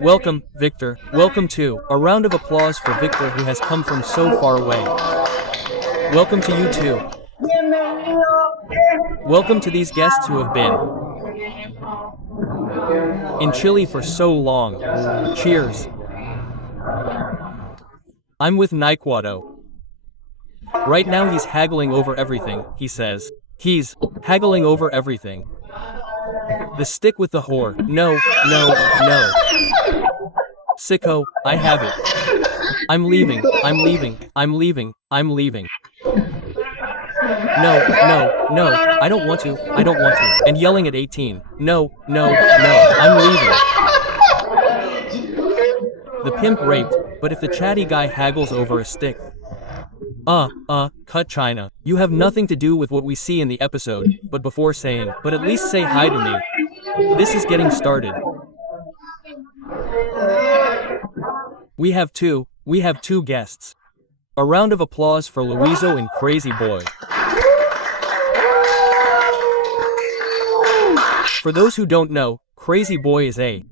Welcome, Victor. Welcome to a round of applause for Victor who has come from so far away. Welcome to you too. Welcome to these guests who have been in Chile for so long. Cheers. I'm with Naikwado. Right now he's haggling over everything, he says. He's haggling over everything. The stick with the whore. No. Sicko, I have it. I'm leaving. No, I don't want to. And yelling at 18. No, I'm leaving. The pimp raped, but if the chatty guy haggles over a stick. Cut China. You have nothing to do with what we see in the episode, but before saying, but at least say hi to me. This is getting started. We have two guests. A round of applause for Luizo and Crazy Boy. For those who don't know, Crazy Boy is a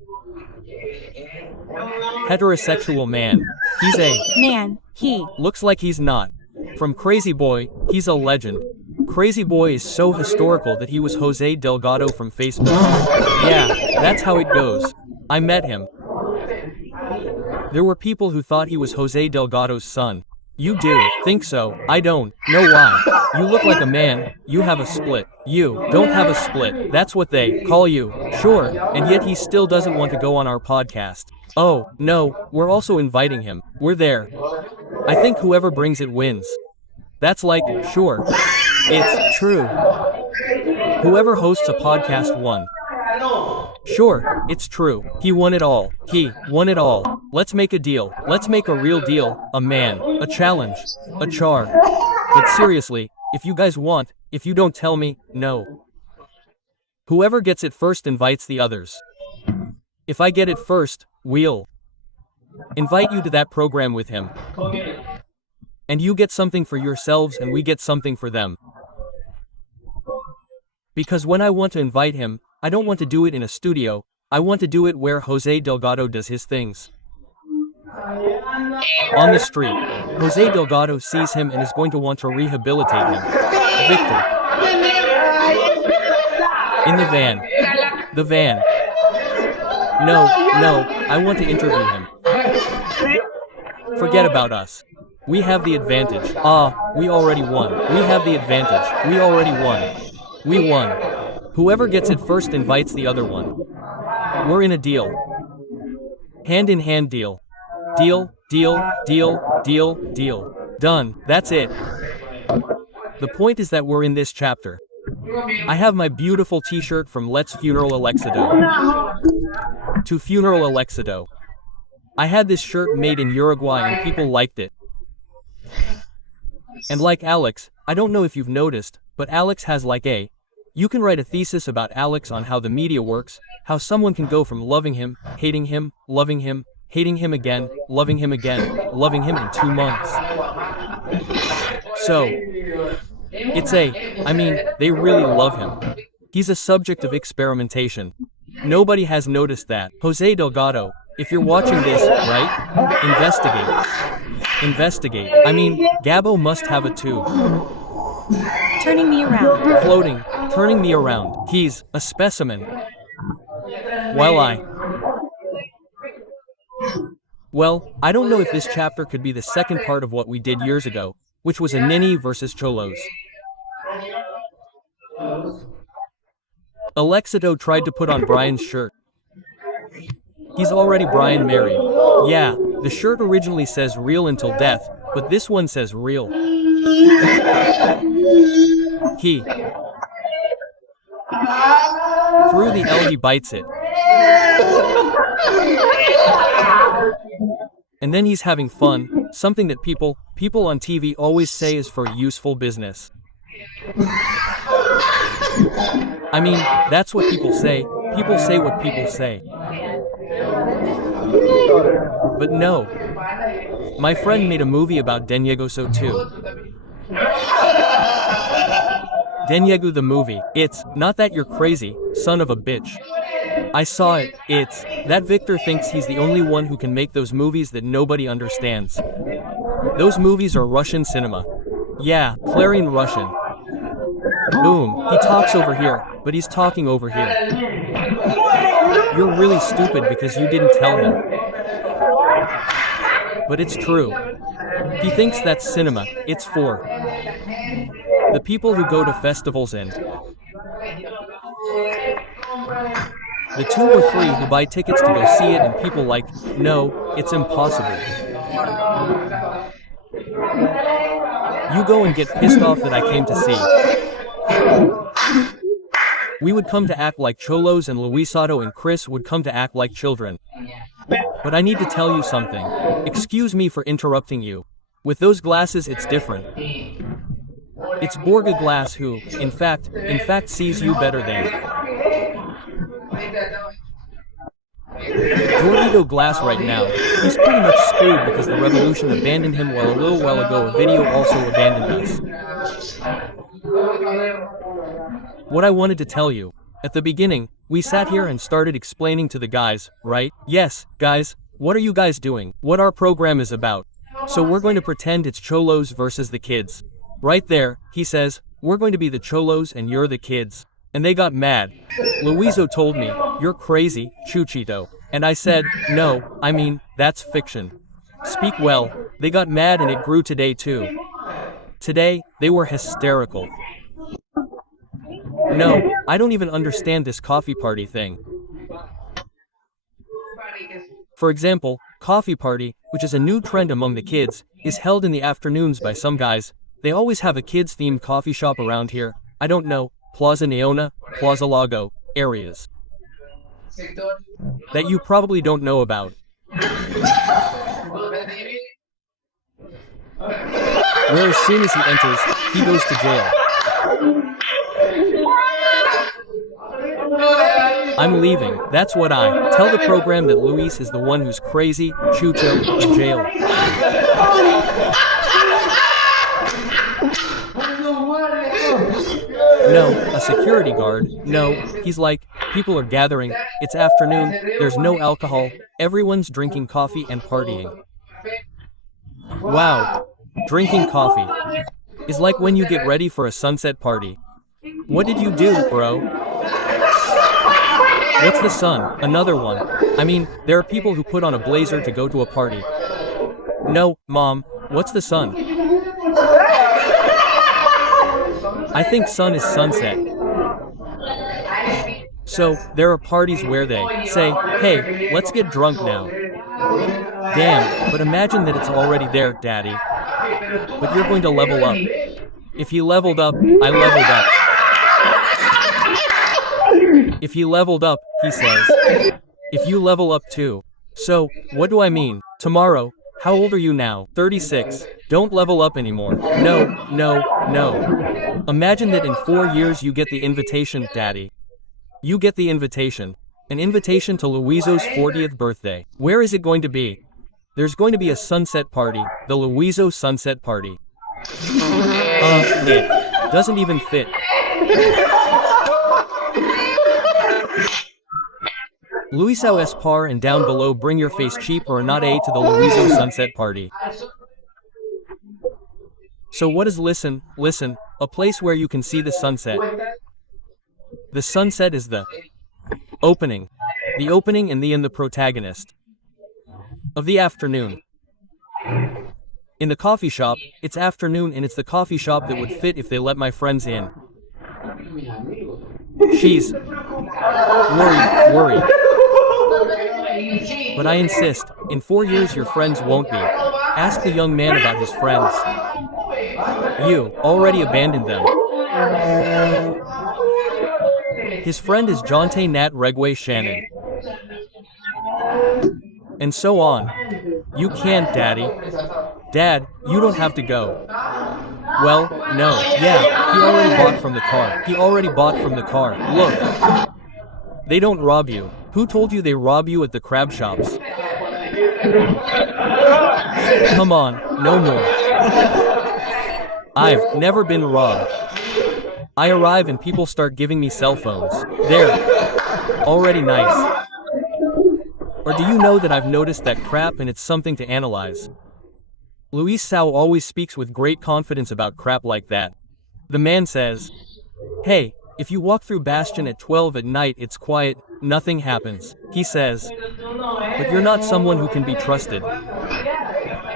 heterosexual man. He's a man. He looks like he's not. From Crazy Boy, he's a legend. Crazy Boy is so historical that he was Jose Delgado from Facebook. Yeah, that's how it goes. I met him. There were people who thought he was Jose Delgado's son. You do think so? I don't know why. You look like a man. You have a split. You don't have a split. That's what they call you. Sure, and yet he still doesn't want to go on our podcast. Oh, no, we're also inviting him. We're there. I think whoever brings it wins. That's like, sure. It's true. Whoever hosts a podcast won. Sure, it's true. He won it all. He won it all. Let's make a deal. Let's make a real deal. A man. A challenge. A char. But seriously, if you guys want, if you don't tell me, no. Whoever gets it first invites the others. If I get it first, we'll invite you to that program with him. And you get something for yourselves and we get something for them. Because when I want to invite him, I don't want to do it in a studio, I want to do it where Jose Delgado does his things. On the street, Jose Delgado sees him and is going to want to rehabilitate him. Victor. In the van. The van. No, I want to interview him. Forget about us. We have the advantage. We already won. We have the advantage. We already won. We won. Whoever gets it first invites the other one. We're in a deal. Hand-in-hand deal. Deal. Done. That's it. The point is that we're in this chapter. I have my beautiful t-shirt from Let's Funeral Alexido. To Funeral Alexido. I had this shirt made in Uruguay and people liked it. And like Alex, I don't know if you've noticed, but Alex has like a... You can write a thesis about Alex on how the media works, how someone can go from loving him, hating him, loving him, hating him again, loving him in 2 months. So, they really love him. He's a subject of experimentation. Nobody has noticed that. Jose Delgado, if you're watching this, right? Investigate. Gabo must have a tube. turning me around. Floating, turning me around. He's a specimen. Well, I don't know if this chapter could be the second part of what we did years ago, which was a Nini versus Cholos. Alexido tried to put on Brian's shirt. He's already Brian married. Yeah, the shirt originally says real until death, but this one says real. He. Through the L he bites it. And then he's having fun, something that people on TV always say is for useful business. I mean, that's what people say. People say what people say. But no. My friend made a movie about Diego so too. Diego the movie. It's not that you're crazy, son of a bitch. I saw it. That Victor thinks he's the only one who can make those movies that nobody understands. Those movies are Russian cinema. Yeah, Clarion Russian. Boom, he talks over here, but he's talking over here. You're really stupid because you didn't tell him. But it's true. He thinks that's cinema, it's for the people who go to festivals and the 2 or 3 who buy tickets to go see it, and people like, no, it's impossible. You go and get pissed off that I came to see. We would come to act like cholos and Luisado and Chris would come to act like children. But I need to tell you something. Excuse me for interrupting you. With those glasses it's different. It's Borga Glass who, in fact, sees you better than Jorgito Glass right now. He's pretty much screwed because the revolution abandoned him, while a little while ago a video also abandoned us. What I wanted to tell you. At the beginning, we sat here and started explaining to the guys, right? Yes, guys, what are you guys doing? What our program is about. So we're going to pretend it's cholos versus the kids. Right there, he says, we're going to be the cholos and you're the kids. And they got mad. Luiso told me, you're crazy, Chuchito. And I said, no, I mean, that's fiction. Speak well. They got mad and it grew today too. Today, they were hysterical. No, I don't even understand this coffee party thing. For example, coffee party, which is a new trend among the kids, is held in the afternoons by some guys. They always have a kids-themed coffee shop around here. I don't know, Plaza Neona, Plaza Lago, areas that you probably don't know about. Where as soon as he enters, he goes to jail. I'm leaving, that's what I tell the program, that Luis is the one who's crazy, Chucho, in jail. No, a security guard, no, he's like, people are gathering, it's afternoon, there's no alcohol, everyone's drinking coffee and partying. Wow, drinking coffee is like when you get ready for a sunset party. What did you do, bro? What's the sun? Another one. I mean, there are people who put on a blazer to go to a party. No, Mom, what's the sun? I think sun is sunset. So, there are parties where they say, hey, let's get drunk now. Damn, but imagine that it's already there, Daddy. But you're going to level up. If he leveled up, I leveled up. If he leveled up, he says. If you level up too. So, what do I mean? Tomorrow. How old are you now? 36. Don't level up anymore. No, no, no. Imagine that in 4 years you get the invitation, Daddy. You get the invitation. An invitation to Luiso's 40th birthday. Where is it going to be? There's going to be a sunset party. The Luiso sunset party. It doesn't even fit. Luisao Espar, and down below, bring your face cheap or not a to the Luiso sunset party. So what is listen, a place where you can see the sunset. The sunset is the opening. The opening and the protagonist of the afternoon. In the coffee shop, it's afternoon and it's the coffee shop that would fit if they let my friends in. She's worried. But I insist, in 4 years your friends won't be. Ask the young man about his friends. You already abandoned them. His friend is Jonte Nat Regway Shannon. And so on. You can't, Daddy. Dad, you don't have to go. Well, no, yeah, he already bought from the car. He already bought from the car. Look. They don't rob you. Who told you they rob you at the crab shops? Come on, no more. I've never been robbed. I arrive and people start giving me cell phones. There. Already nice. Or do you know that I've noticed that crap and it's something to analyze? Luis Sao always speaks with great confidence about crap like that. The man says, "Hey, if you walk through Bastion at 12 at night it's quiet, nothing happens," he says. "But you're not someone who can be trusted."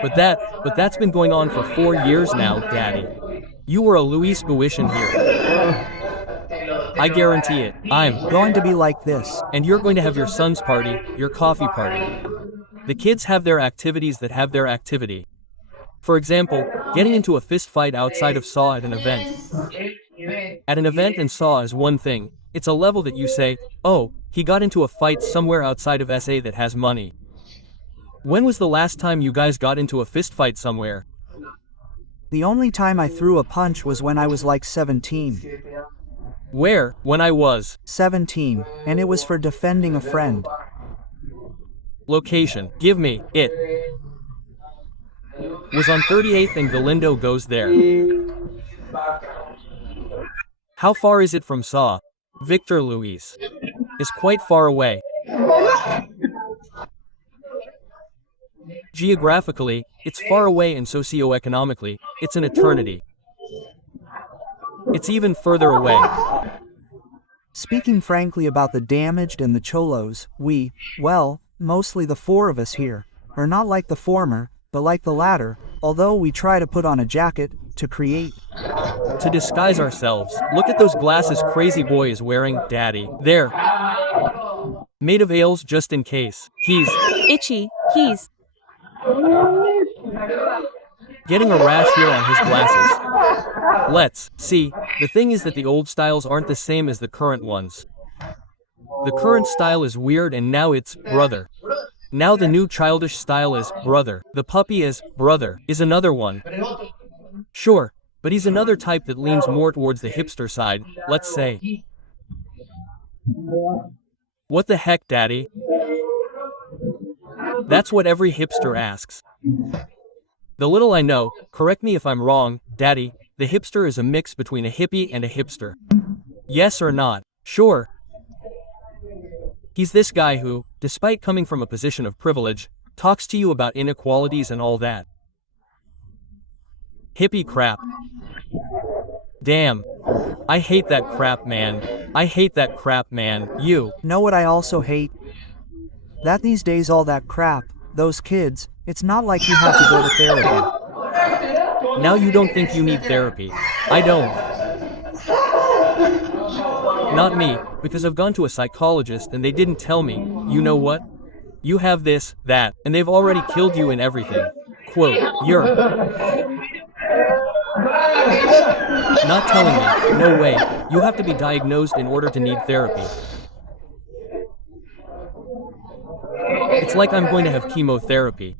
But that's been going on for 4 years now, Daddy. You were a Luis Buishan here. I guarantee it. I'm going to be like this. And you're going to have your son's party, your coffee party. The kids have their activities that have their activity. For example, getting into a fist fight outside of SAW at an event. At an event and SAW is one thing. It's a level that you say, oh, he got into a fight somewhere outside of SA that has money. When was the last time you guys got into a fist fight somewhere? The only time I threw a punch was when I was like 17. Where? When I was 17, and it was for defending a friend. Location. Give me it. Was on 38th and Galindo goes there. How far is it from SAW? Victor Luis. Is quite far away. Geographically, it's far away, and socioeconomically, it's an eternity. It's even further away. Speaking frankly about the damaged and the cholos, mostly the four of us here, are not like the former, but like the latter, although we try to put on a jacket, to create. To disguise ourselves. Look at those glasses Crazy Boy is wearing, Daddy. There. Made of ales just in case. He's itchy. He's getting a rash here on his glasses. Let's see. The thing is that the old styles aren't the same as the current ones. The current style is weird, and now it's brother. Now the new childish style is brother. The puppy is brother is another one. Sure, but he's another type that leans more towards the hipster side, let's say. What the heck, Daddy? That's what every hipster asks. The little I know, correct me if I'm wrong, Daddy, the hipster is a mix between a hippie and a hipster. Yes or not? Sure. He's this guy who, despite coming from a position of privilege, talks to you about inequalities and all that. Hippie crap. Damn. I hate that crap, man. I hate that crap, man. You know what I also hate? That these days all that crap, those kids, it's not like you have to go to therapy. Now you don't think you need therapy. I don't. Not me, because I've gone to a psychologist and they didn't tell me, you know what? You have this, that, and they've already killed you and everything. Quote, you're not telling me, no way, you have to be diagnosed in order to need therapy. It's like I'm going to have chemotherapy.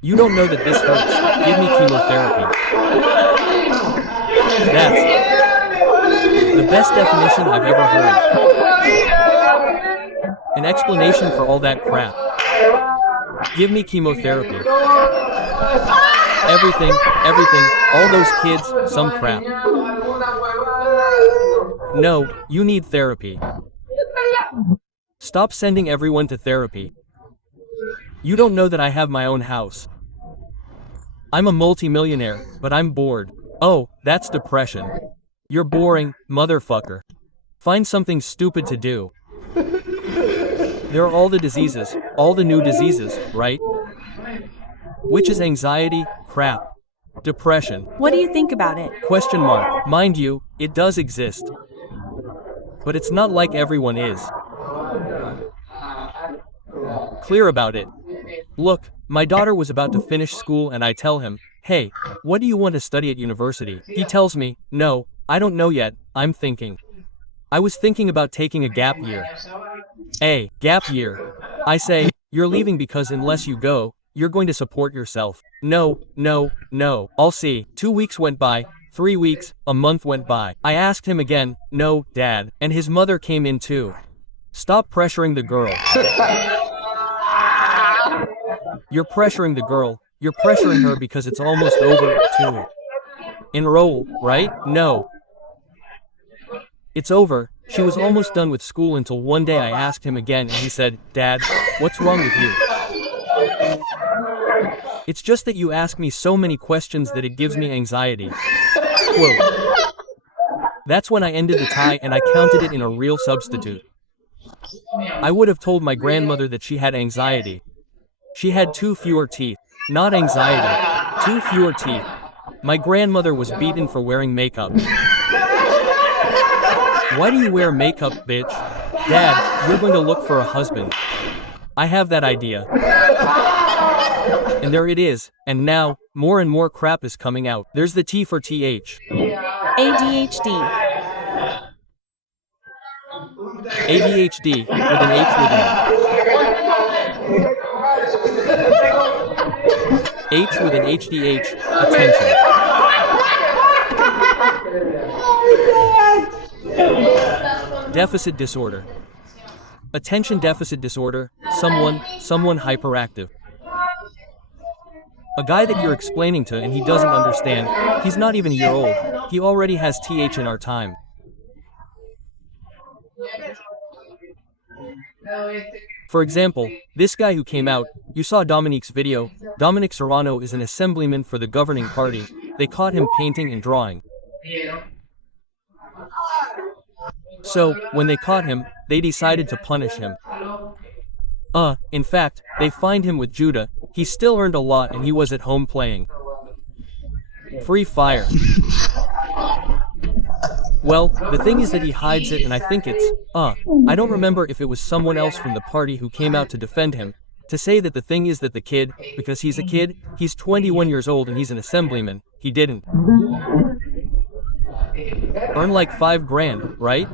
You don't know that this hurts. Give me chemotherapy. That's the best definition I've ever heard. An explanation for all that crap. Give me chemotherapy. Everything, all those kids, some crap. No, you need therapy. Stop sending everyone to therapy. You don't know that I have my own house. I'm a multi-millionaire, but I'm bored. Oh, that's depression. You're boring, motherfucker. Find something stupid to do. There are all the diseases, all the new diseases, right? Which is anxiety, crap, depression. What do you think about it? Question mark. Mind you, it does exist. But it's not like everyone is clear about it. Look, my daughter was about to finish school and I tell him, hey, what do you want to study at university? He tells me, no, I don't know yet, I'm thinking. I was thinking about taking a gap year. A gap year. I say, you're leaving because unless you go, you're going to support yourself. No, no, no. I'll see. 2 weeks went by, 3 weeks, a month went by. I asked him again, no, Dad, and his mother came in too. Stop pressuring the girl. You're pressuring the girl. You're pressuring her because it's almost over, too. Enroll, right? No. It's over, She was almost done with school until one day I asked him again and he said, "Dad, what's wrong with you?" "It's just that you ask me so many questions that it gives me anxiety." Quote. That's when I ended the tie and I counted it in a real substitute. I would have told my grandmother that she had anxiety. She had 2 fewer teeth. Not anxiety. 2 fewer teeth. My grandmother was beaten for wearing makeup. "Why do you wear makeup, bitch?" "Dad, you're going to look for a husband." I have that idea. And there it is. And now, more and more crap is coming out. There's the T for TH. ADHD. ADHD, with an H within. H with an HDH, attention. Deficit disorder. Attention deficit disorder, someone hyperactive. A guy that you're explaining to and he doesn't understand, he's not even a year old, he already has TH in our time. For example, this guy who came out, you saw Dominique's video. Dominique Serrano is an assemblyman for the governing party. They caught him painting and drawing. So, when they caught him, they decided to punish him. In fact, they fined him with Judah. He still earned a lot and he was at home playing Free Fire. Well, the thing is that he hides it and I think it's, I don't remember if it was someone else from the party who came out to defend him, to say that the thing is that the kid, because he's a kid, he's 21 years old and he's an assemblyman, he didn't earn like 5 grand, right?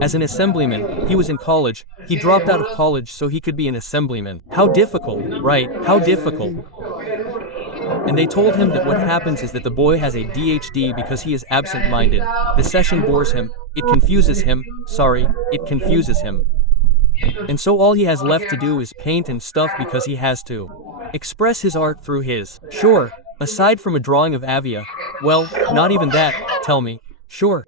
As an assemblyman, he was in college, he dropped out of college so he could be an assemblyman. How difficult, right? How difficult. And they told him that what happens is that the boy has ADHD because he is absent-minded. The session bores him, it confuses him, it confuses him. And so all he has left to do is paint and stuff because he has to express his art through his. Sure, aside from a drawing of Avia, well, not even that, tell me. Sure.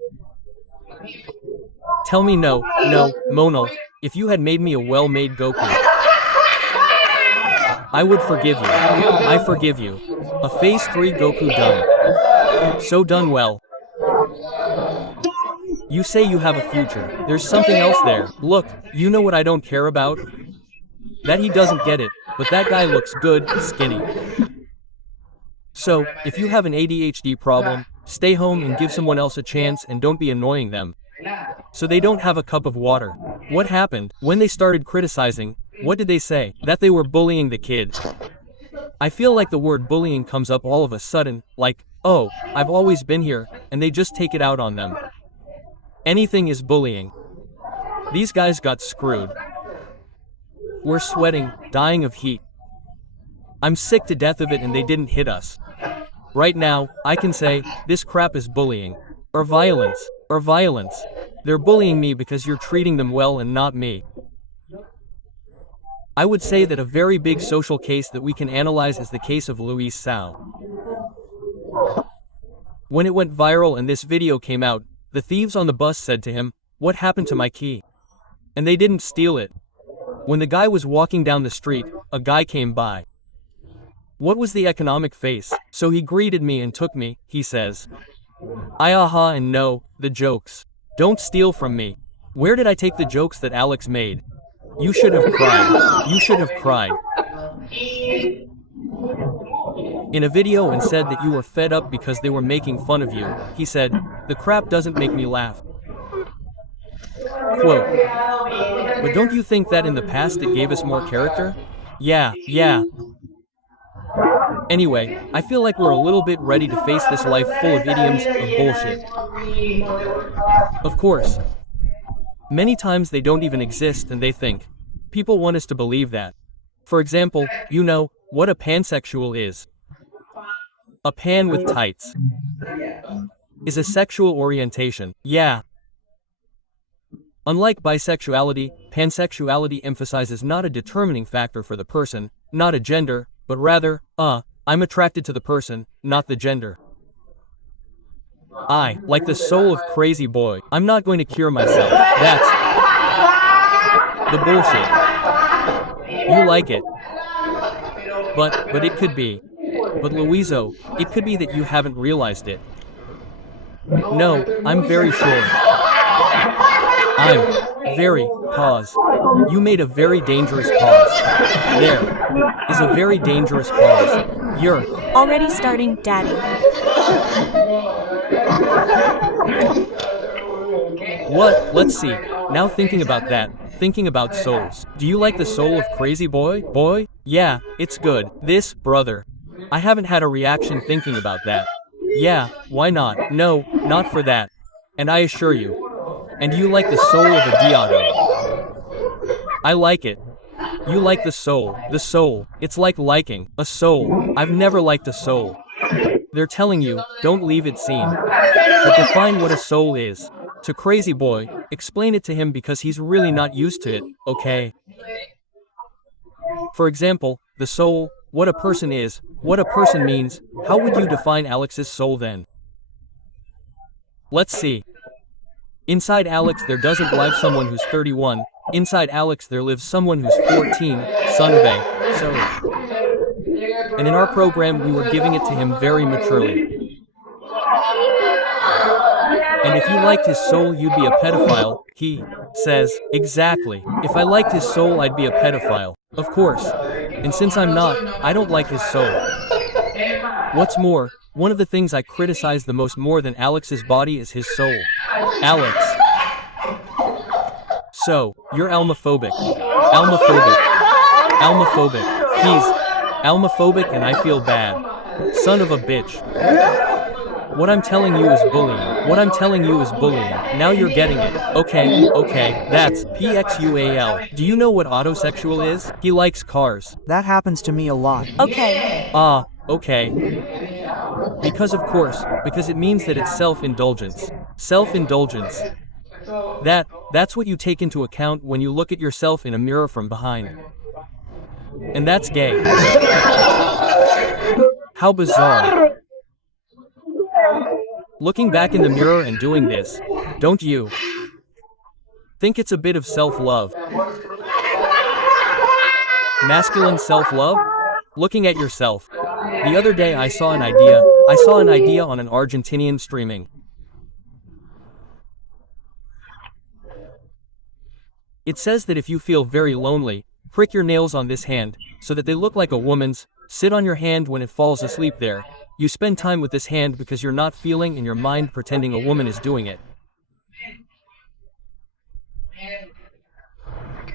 Tell me no, Monal, if you had made me a well-made Goku, I would forgive you. I forgive you. A Phase 3 Goku done. So done well. You say you have a future. There's something else there. Look, you know what I don't care about? That he doesn't get it, but that guy looks good, skinny. So, if you have an ADHD problem, stay home and give someone else a chance and don't be annoying them. So they don't have a cup of water. What happened? When they started criticizing, what did they say? That they were bullying the kid. I feel like the word bullying comes up all of a sudden, like, oh, I've always been here, and they just take it out on them. Anything is bullying. These guys got screwed. We're sweating, dying of heat. I'm sick to death of it and they didn't hit us. Right now, I can say, this crap is bullying. Or violence. Or violence. They're bullying me because you're treating them well and not me. I would say that a very big social case that we can analyze is the case of Luis Sao. When it went viral and this video came out, the thieves on the bus said to him, "What happened to my key?" And they didn't steal it. When the guy was walking down the street, a guy came by. What was the economic face? So he greeted me and took me, he says. I aha and no, the jokes. Don't steal from me. Where did I take the jokes that Alex made? You should have cried. You should have cried. In a video and said that you were fed up because they were making fun of you, he said, the crap doesn't make me laugh. Quote. But don't you think that in the past it gave us more character? Yeah. Anyway, I feel like we're a little bit ready to face this life full of idioms of bullshit. Of course. Many times they don't even exist and they think. People want us to believe that. For example, you know, what a pansexual is. A pan with tights. Is a sexual orientation. Yeah. Unlike bisexuality, pansexuality emphasizes not a determining factor for the person, not a gender, but rather, I'm attracted to the person, not the gender. I, like the soul of Crazy Boy. I'm not going to cure myself. That's the bullshit. You like it. But it could be. But Luizo, it could be that you haven't realized it. No, I'm very sure. I'm very, pause. You made a very dangerous pause. There is a very dangerous pause. You're Already starting, Daddy. what? Let's see. Now thinking about that, thinking about souls. Do you like the soul of Crazy Boy? Boy? Yeah, it's good. This, brother. I haven't had a reaction thinking about that. Yeah, why not? No, not for that. And I assure you. And you like the soul of a Diago. I like it. You like the soul. The soul. It's like liking a soul. I've never liked a soul. They're telling you, don't leave it seen. But define what a soul is. To Crazy Boy, explain it to him because he's really not used to it, okay? For example, the soul, what a person is, what a person means, how would you define Alex's soul then? Let's see. Inside Alex there doesn't live someone who's 31, inside Alex there lives someone who's 14, son of a, so. And in our program we were giving it to him very maturely. And if you liked his soul you'd be a pedophile, he says, exactly. If I liked his soul I'd be a pedophile, of course. And since I'm not, I don't like his soul. What's more, one of the things I criticize the most more than Alex's body is his soul. Alex. So, you're almophobic. Almophobic. Almophobic. He's almophobic and I feel bad. Son of a bitch. What I'm telling you is bullying. What I'm telling you is bullying. Now you're getting it. Okay, that's PXUAL. Do you know what autosexual is? He likes cars. That happens to me a lot. Okay. Okay. Because of course, because it means that it's self-indulgence. Self-indulgence. That's what you take into account when you look at yourself in a mirror from behind. And that's gay. How bizarre. Looking back in the mirror and doing this, don't you think it's a bit of self-love? Masculine self-love? Looking at yourself. The other day I saw an idea on an Argentinian streaming. It says that if you feel very lonely, prick your nails on this hand, so that they look like a woman's, sit on your hand when it falls asleep there. You spend time with this hand because you're not feeling in your mind pretending a woman is doing it.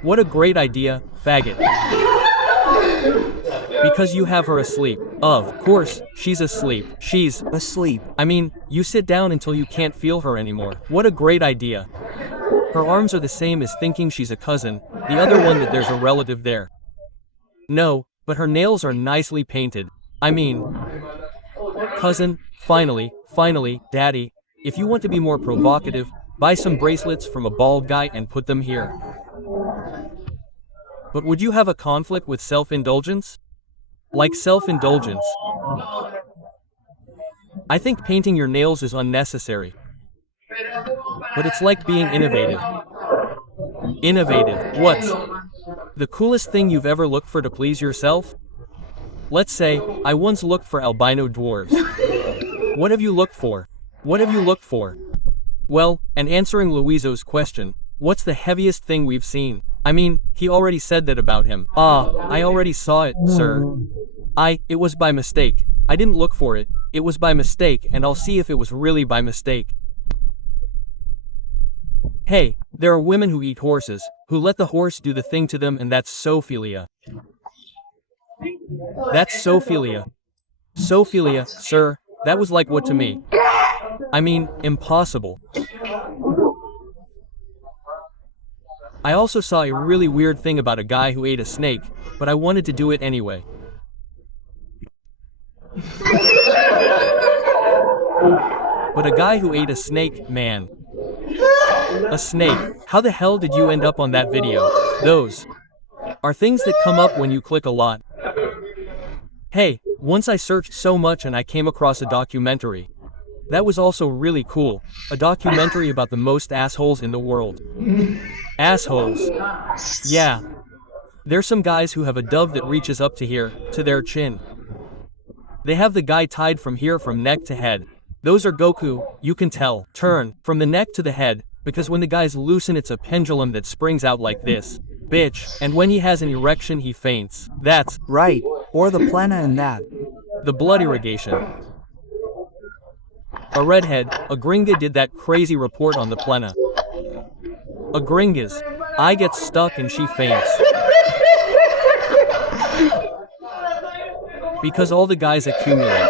What a great idea, faggot. Because you have her asleep. Of course, she's asleep. She's Asleep. I mean, you sit down until you can't feel her anymore. What a great idea. Her arms are the same as thinking she's a cousin, the other one that there's a relative there. No, but her nails are nicely painted. I mean, cousin, finally, daddy, if you want to be more provocative, buy some bracelets from a bald guy and put them here. But would you have a conflict with self-indulgence? Like self-indulgence. I think painting your nails is unnecessary. But it's like being innovative. Innovative. What's the coolest thing you've ever looked for to please yourself? Let's say, I once looked for albino dwarves. What have you looked for? What have you looked for? Well, and answering Luizo's question, what's the heaviest thing we've seen? I mean, he already said that about him. I already saw it, sir. It was by mistake. I didn't look for it. It was by mistake, and I'll see if it was really by mistake. Hey, there are women who eat horses, who let the horse do the thing to them, and that's zoophilia. That's zoophilia. Zoophilia, sir, that was like what to me? I mean, impossible. I also saw a really weird thing about a guy who ate a snake, but I wanted to do it anyway. But a guy who ate a snake, man. A snake. How the hell did you end up on that video? Those are things that come up when you click a lot. Hey, once I searched so much and I came across a documentary. That was also really cool. A documentary about the most assholes in the world. Assholes. Yeah. There's some guys who have a dove that reaches up to here, to their chin. They have the guy tied from here from neck to head. Those are Goku, you can tell. Turn, from the neck to the head, because when the guy's loosen it's a pendulum that springs out like this. Bitch, and when he has an erection he faints. That's Right, or the plena and that. the blood irrigation. A redhead, a gringa did that crazy report on the plena. A gringas. I get stuck and she faints. Because all the guys accumulate.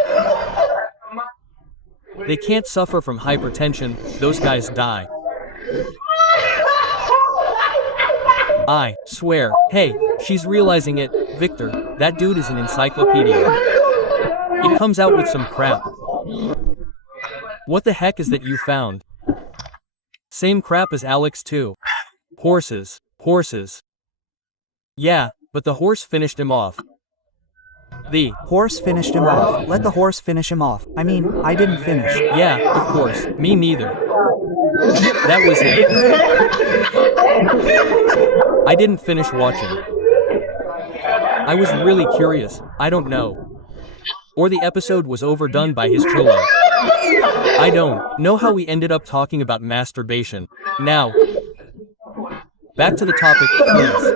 They can't suffer from hypertension, those guys die. I swear, hey, she's realizing it, Victor, that dude is an encyclopedia. It comes out with some crap. What the heck is that you found? Same crap as Alex too. Horses, horses. Yeah, but the horse finished him off. The Horse finished him off. Let the horse finish him off. I mean, I didn't finish. Yeah, of course, me neither. That was it. I didn't finish watching. I was really curious, I don't know. Or the episode was overdone by his cholo. I don't know how we ended up talking about masturbation. Now, back to the topic, please.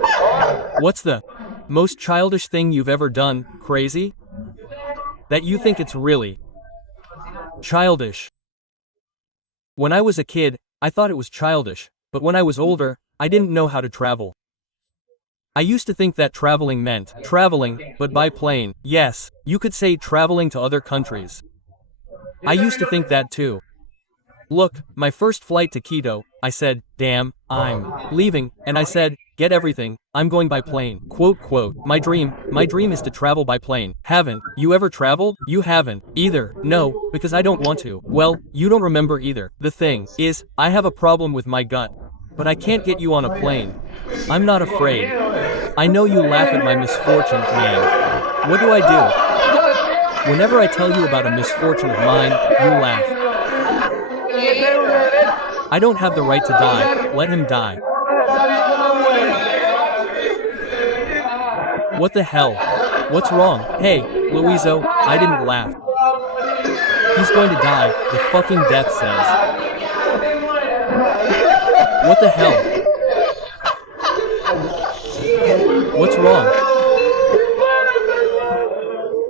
What's the most childish thing you've ever done, crazy? That you think it's really childish. When I was a kid, I thought it was childish, but when I was older, I didn't know how to travel. I used to think that traveling meant traveling, but by plane. Yes, you could say traveling to other countries. I used to think that too. Look, my first flight to Quito, I said, damn, I'm leaving, and I said, get everything, I'm going by plane. Quote, quote, my dream is to travel by plane. Haven't you ever traveled? You haven't, either. No, because I don't want to. Well, you don't remember either. The thing is, I have a problem with my gut. But I can't get you on a plane. I'm not afraid. I know you laugh at my misfortune, man. What do I do? Whenever I tell you about a misfortune of mine, you laugh. I don't have the right to die, let him die. What the hell? What's wrong? Hey, Luiso, I didn't laugh. He's going to die, the fucking death says. What the hell? What's wrong?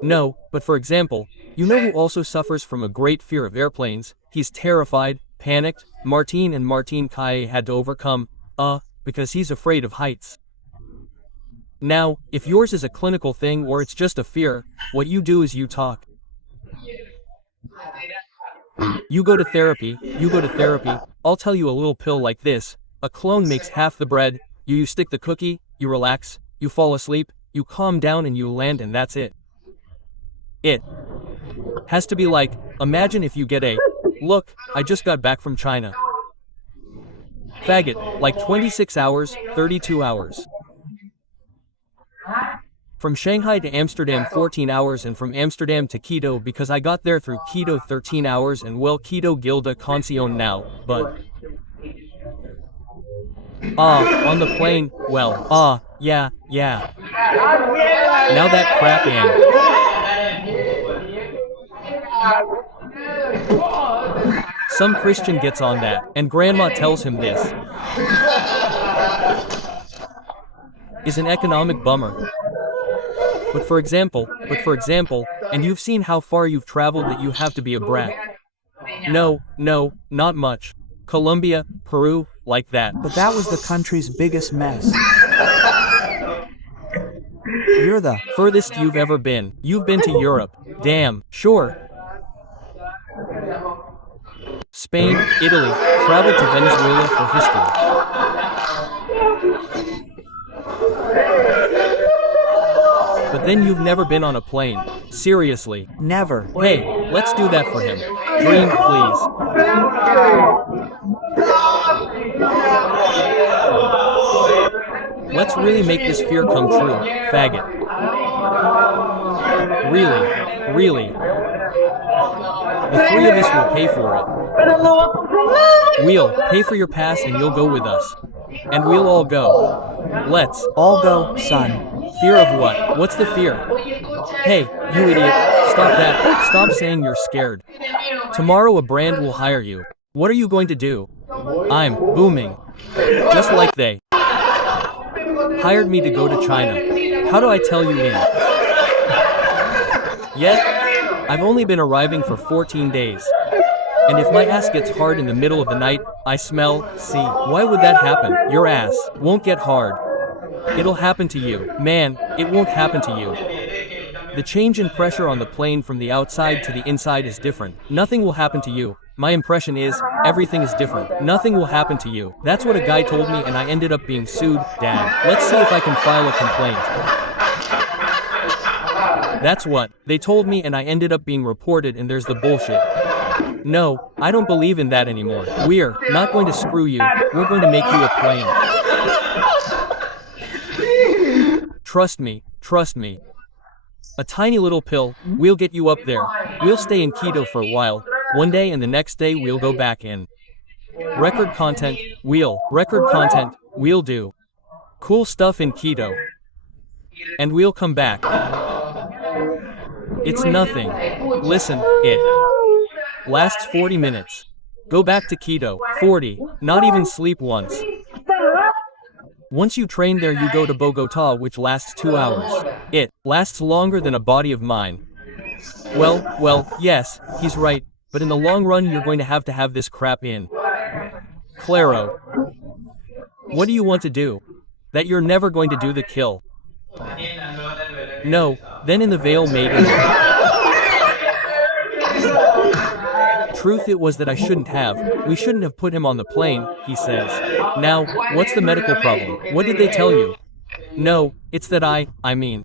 No, but for example, you know who also suffers from a great fear of airplanes? He's terrified, panicked, Martin Kai had to overcome, because he's afraid of heights. Now, if yours is a clinical thing or it's just a fear, what you do is you talk. You go to therapy, I'll tell you a little pill like this, a clone makes half the bread, you stick the cookie, you relax, you fall asleep, you calm down and you land and that's it. It has to be like, imagine if you get a, look, I just got back from China. Faggot, like 26 hours, 32 hours. From Shanghai to Amsterdam 14 hours and from Amsterdam to Quito because I got there through Quito 13 hours and well Quito Gilda Concion now, but... on the plane, well, yeah. Now that crap and... Some Christian gets on that, and grandma tells him this. Is an economic bummer. But for example, and you've seen how far you've traveled that you have to be a brat. No, not much. Colombia, Peru, like that. But that was the country's biggest mess. You're the furthest you've ever been. You've been to Europe. Damn, sure. Spain, Italy, traveled to Venezuela for history. But then you've never been on a plane. Seriously. never. Hey, let's do that for him. Dream, please. Let's really make this fear come true, faggot. Really. The three of us will pay for it. We'll pay for your pass and you'll go with us. And we'll all go. Let's. All go, son. Fear of what? What's the fear? Hey, you idiot. Stop that. Stop saying you're scared. Tomorrow a brand will hire you. What are you going to do? I'm booming. Just like they hired me to go to China. How do I tell you in? Yet, I've only been arriving for 14 days. And if my ass gets hard in the middle of the night, I smell, see. Why would that happen? Your ass won't get hard. It'll happen to you. Man, it won't happen to you. The change in pressure on the plane from the outside to the inside is different. Nothing will happen to you. My impression is, everything is different. Nothing will happen to you. That's what a guy told me and I ended up being sued, Dad. Let's see if I can file a complaint. That's what they told me and I ended up being reported and there's the bullshit. No, I don't believe in that anymore. We're not going to screw you. We're going to make you a plane. Trust me, trust me. A tiny little pill, we'll get you up there. We'll stay in keto for a while. One day and the next day we'll go back in. Record content, we'll do. Cool stuff in keto. And we'll come back. It's nothing. Listen, it lasts 40 minutes. Go back to keto. 40. Not even sleep once. Once you train there you go to Bogota which lasts 2 hours. It lasts longer than a body of mine. Well, yes, he's right, but in the long run you're going to have this crap in. Claro. What do you want to do? That you're never going to do the kill. No, then in the veil made in Truth it was that I shouldn't have. We shouldn't have put him on the plane, he says. Now, what's the medical problem? What did they tell you? No, it's that I mean.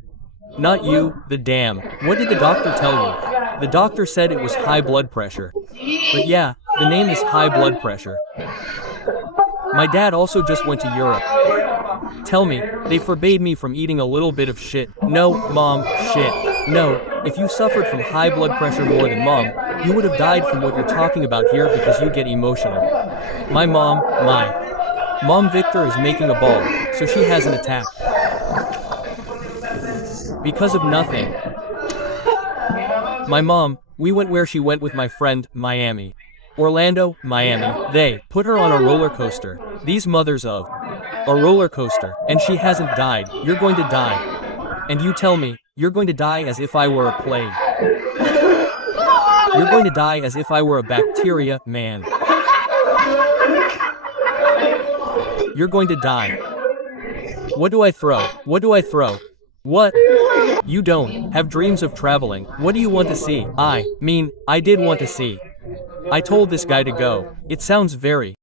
Not you, the damn. What did the doctor tell you? The doctor said it was high blood pressure. But yeah, the name is high blood pressure. My dad also just went to Europe. Tell me, they forbade me from eating a little bit of shit. No, Mom, shit. No, if you suffered from high blood pressure more than Mom, you would have died from what you're talking about here because you get emotional. My Mom Victor is making a ball, so she has an attack. Because of nothing. My mom, we went where she went with my friend, Miami. Orlando, Miami. They put her on a roller coaster. These mothers of a roller coaster. And she hasn't died. You're going to die. And you tell me, you're going to die as if I were a plague. You're going to die as if I were a bacteria, man. You're going to die. What do I throw? What do I throw? What? You don't have dreams of traveling. What do you want to see? I did want to see. I told this guy to go. It sounds very.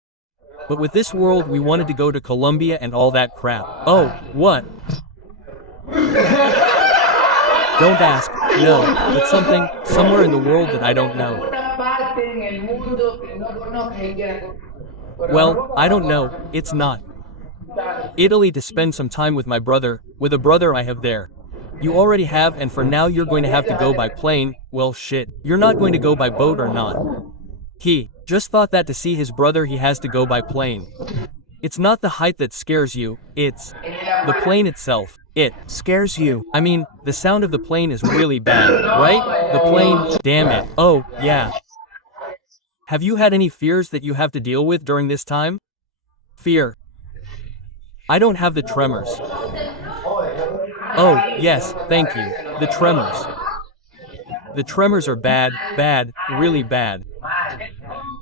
But with this world we wanted to go to Colombia and all that crap. Oh, what? Don't ask. No, but somewhere in the world that I don't know. Well, I don't know. It's not. Italy to spend some time with my brother, with a brother I have there. You already have and for now you're going to have to go by plane. Well shit, you're not going to go by boat or not. He just thought that to see his brother he has to go by plane. It's not the height that scares you, it's the plane itself. It scares you. I mean, the sound of the plane is really bad, right? The plane, damn it. Oh, yeah. Have you had any fears that you have to deal with during this time? Fear. I don't have the tremors. Oh, yes, thank you. The tremors. The tremors are bad, really bad.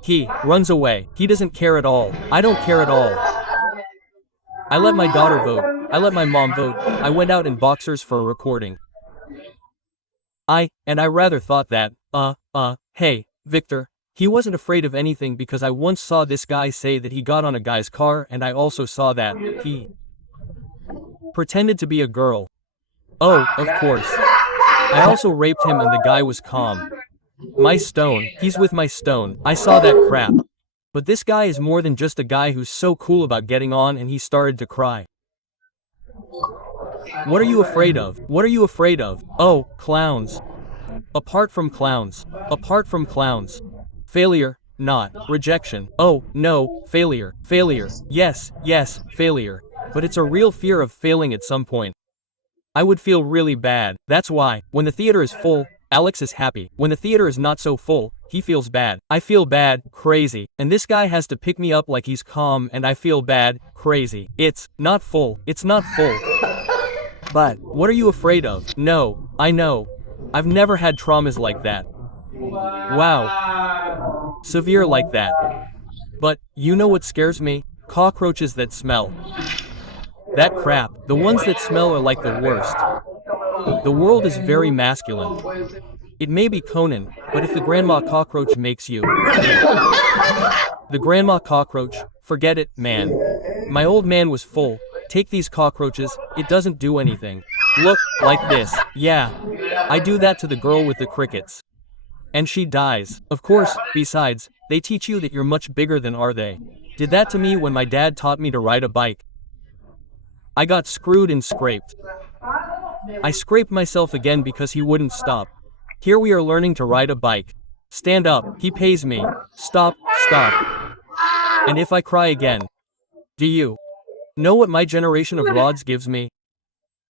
He runs away. He doesn't care at all. I don't care at all. I let my daughter vote. I let my mom vote. I went out in boxers for a recording. I rather thought that, hey, Victor, he wasn't afraid of anything because I once saw this guy say that he got on a guy's car and I also saw that he pretended to be a girl. Oh, of course. I also raped him and the guy was calm. My stone, he's with my stone. I saw that crap. But this guy is more than just a guy who's so cool about getting on and he started to cry. What are you afraid of? What are you afraid of? Oh, clowns. Apart from clowns. Apart from clowns. Failure, not rejection. Oh, no, failure. Failure. Yes, yes, failure. But it's a real fear of failing at some point. I would feel really bad. That's why, when the theater is full, Alex is happy. When the theater is not so full, he feels bad. I feel bad, crazy. And this guy has to pick me up like he's calm and I feel bad, crazy. It's not full. It's not full. But What are you afraid of? No, I know. I've never had traumas like that. Wow. Severe like that. But, you know what scares me? Cockroaches that smell. That crap, the ones that smell are like the worst. The world is very masculine. It may be Conan, but if the grandma cockroach makes you... The grandma cockroach, forget it, man. My old man was full. Take these cockroaches, it doesn't do anything. Look, like this. Yeah. I do that to the girl with the crickets. And she dies. Of course, besides, they teach you that you're much bigger than are they. Did that to me when my dad taught me to ride a bike. I got screwed and scraped. I scraped myself again because he wouldn't stop. Here we are learning to ride a bike. Stand up, he pays me. Stop, stop. And if I cry again, do you know what my generation of rods gives me?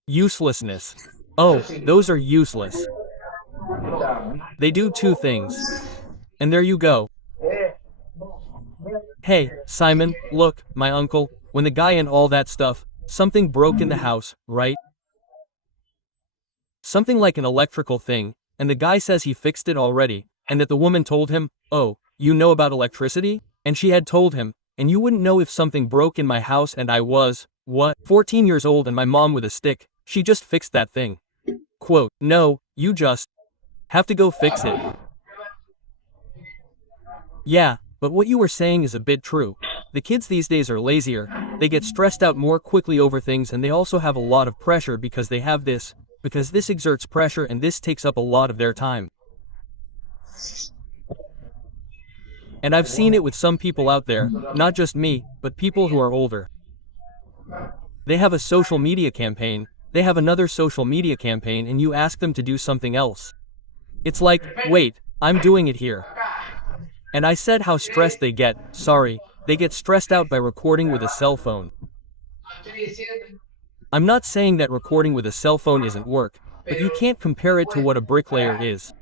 Uselessness. Oh, those are useless. They do two things. And there you go. Hey, Simon, look, my uncle, when the guy and all that stuff, something broke in the house, right? Something like an electrical thing, and the guy says he fixed it already, and that the woman told him, oh, you know about electricity? And she had told him, and you wouldn't know if something broke in my house and I was, what, 14 years old and my mom with a stick, she just fixed that thing. Quote, no, you just have to go fix it. Yeah, but what you were saying is a bit true. The kids these days are lazier, they get stressed out more quickly over things and they also have a lot of pressure because they have this, because this exerts pressure and this takes up a lot of their time. And I've seen it with some people out there, not just me, but people who are older. They have a social media campaign, they have another social media campaign and you ask them to do something else. It's like, wait, I'm doing it here. And I said how stressed they get, sorry, they get stressed out by recording with a cell phone. I'm not saying that recording with a cell phone isn't work, but you can't compare it to what a bricklayer is.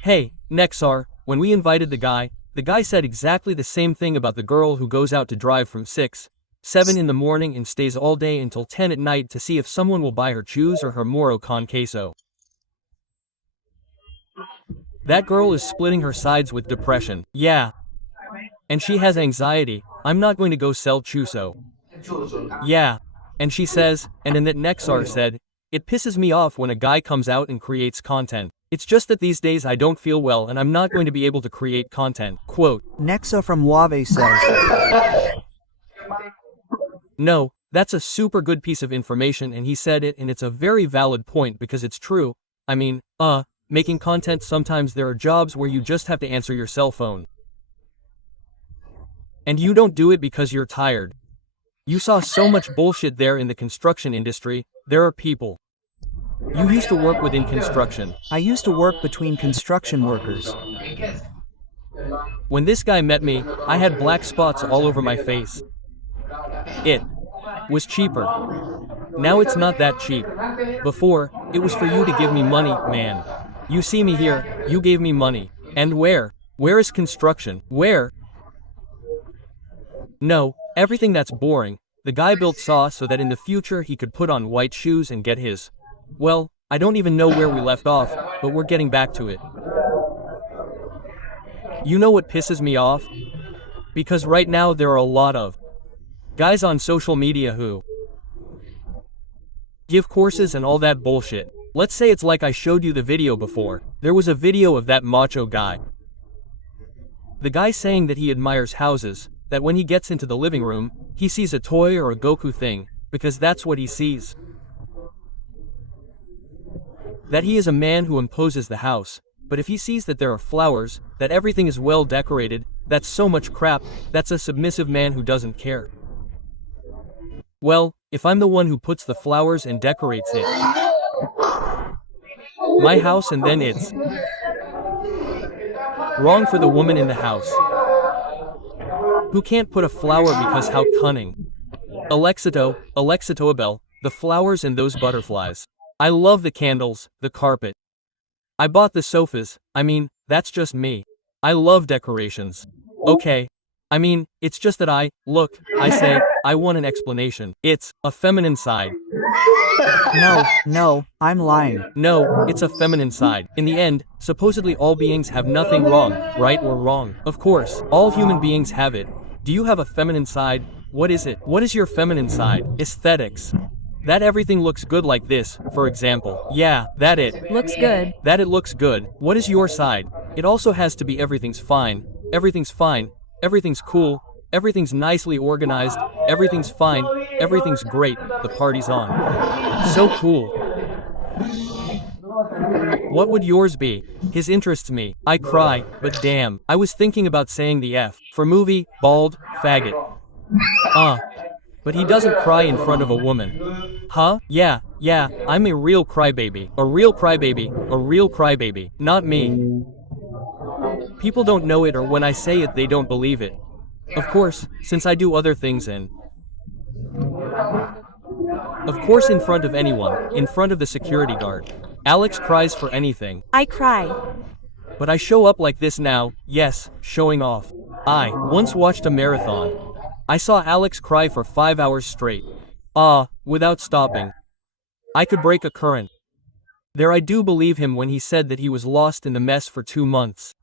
Hey, Nexar, when we invited the guy said exactly the same thing about the girl who goes out to drive from 6, 7 in the morning and stays all day until 10 at night to see if someone will buy her shoes or her moro con queso. That girl is splitting her sides with depression, yeah. And she has anxiety, I'm not going to go sell chuso. Yeah. And she says, and in that Nexar said, it pisses me off when a guy comes out and creates content. It's just that these days I don't feel well and I'm not going to be able to create content. Quote, Nexa from Wave says, no, that's a super good piece of information and he said it and it's a very valid point because it's true. I mean, making content sometimes there are jobs where you just have to answer your cell phone. And you don't do it because you're tired. You saw so much bullshit there in the construction industry, there are people. You used to work within construction. I used to work between construction workers. When this guy met me, I had black spots all over my face. It was cheaper. Now it's not that cheap. Before, it was for you to give me money, man. You see me here, you gave me money. And where? Where is construction? Where? No, everything that's boring. The guy built saw so that in the future he could put on white shoes and get his. Well, I don't even know where we left off, but we're getting back to it. You know what pisses me off? Because right now there are a lot of guys on social media who give courses and all that bullshit. Let's say it's like I showed you the video before. There was a video of that macho guy. The guy saying that he admires houses, that when he gets into the living room, he sees a toy or a Goku thing, because that's what he sees. That he is a man who imposes the house, but if he sees that there are flowers, that everything is well decorated, that's so much crap, that's a submissive man who doesn't care. Well, if I'm the one who puts the flowers and decorates it. My house and then it's wrong for the woman in the house. Who can't put a flower because how cunning. Alexitoabel, the flowers and those butterflies. I love the candles, the carpet. I bought the sofas, that's just me. I love decorations. Okay. It's just that I say, I want an explanation. It's a feminine side. No, I'm lying. No, it's a feminine side. In the end, supposedly all beings have nothing wrong, right or wrong. Of course, all human beings have it. Do you have a feminine side? What is it? What is your feminine side? Aesthetics. That everything looks good like this, for example. Yeah, that it. Looks good. That it looks good. What is your side? It also has to be everything's fine. Everything's fine. Everything's cool. Everything's nicely organized. Everything's fine. Everything's great. The party's on. So cool. What would yours be? His interests me. I cry, but damn. I was thinking about saying the F. For movie, bald, faggot. But he doesn't cry in front of a woman. Huh? Yeah, I'm a real crybaby. A real crybaby. A real crybaby. Not me. People don't know it, or when I say it they don't believe it. Of course, since I do other things and of course in front of anyone, in front of the security guard. Alex cries for anything. I cry. But I show up like this now, yes, showing off. I once watched a marathon. I saw Alex cry for 5 hours straight. Without stopping. I could break a current. There I do believe him when he said that he was lost in the mess for 2 months.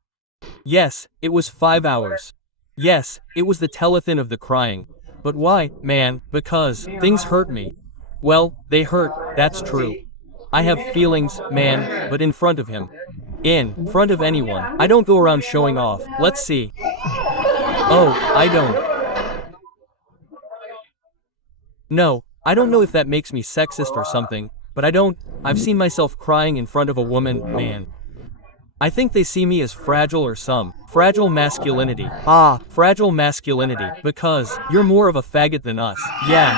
Yes, it was 5 hours. Yes, it was the telethon of the crying. But why, man? Because things hurt me. Well, they hurt, that's true. I have feelings, man, but in front of him. In front of anyone. I don't go around showing off. Let's see. Oh, I don't. No, I don't know if that makes me sexist or something, but I've seen myself crying in front of a woman, man. I think they see me as fragile or some fragile masculinity. Fragile masculinity, because you're more of a faggot than us. Yeah.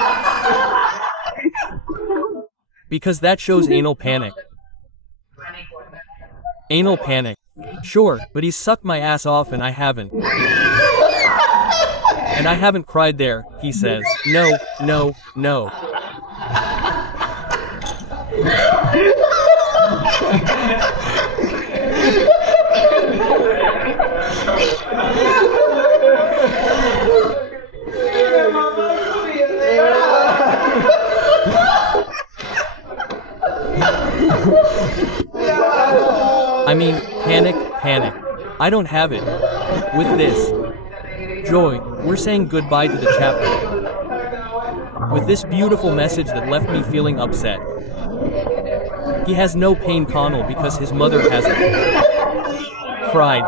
Because that shows anal panic. Anal panic. Sure, but he's sucked my ass off and I haven't. And I haven't cried there, he says. No. Panic. I don't have it. With this. Joy, we're saying goodbye to the chapter. With this beautiful message that left me feeling upset. He has no pain Connell because his mother hasn't cried.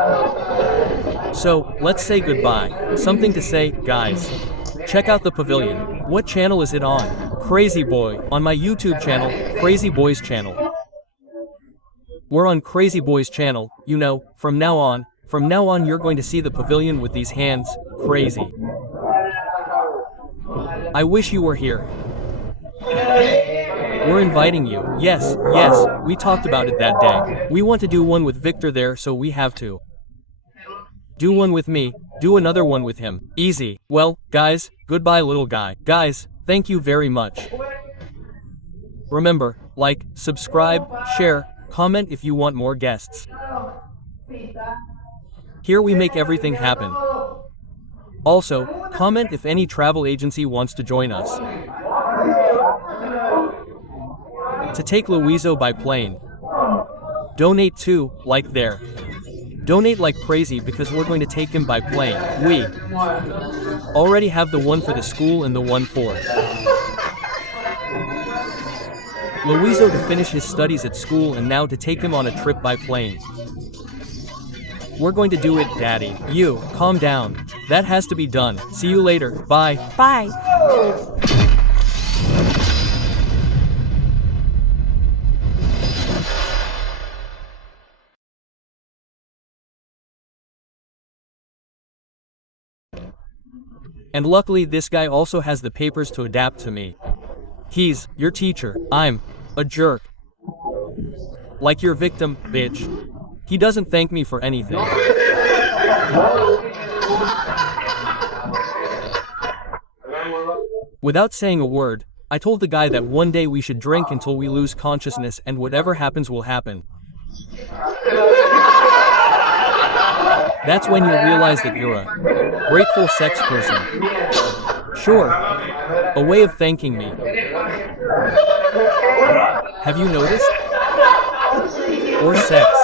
So, let's say goodbye. Something to say, guys. Check out the Pavellon. What channel is it on? Crazy Boy. On my YouTube channel, Crazy Boy's channel. We're on Crazy Boy's channel, you know, from now on you're going to see the Pavellon with these hands, crazy. I wish you were here. We're inviting you. Yes, we talked about it that day. We want to do one with Victor there, so we have to. Do one with me, do another one with him. Easy. Well, guys, goodbye little guy. Guys, thank you very much. Remember, like, subscribe, share, comment if you want more guests. Here we make everything happen. Also, comment if any travel agency wants to join us. To take Louiso by plane. Donate too, like there. Donate like crazy because we're going to take him by plane. We already have the one for the school and the one for Louiso to finish his studies at school and now to take him on a trip by plane. We're going to do it, Daddy. You, calm down. That has to be done. See you later. Bye. Bye. And luckily this guy also has the papers to adapt to me. He's your teacher. I'm a jerk. Like your victim, bitch. He doesn't thank me for anything. Without saying a word, I told the guy that one day we should drink until we lose consciousness and whatever happens will happen. That's when you'll realize that you're a grateful sex person. Sure, a way of thanking me. Have you noticed? Or sex.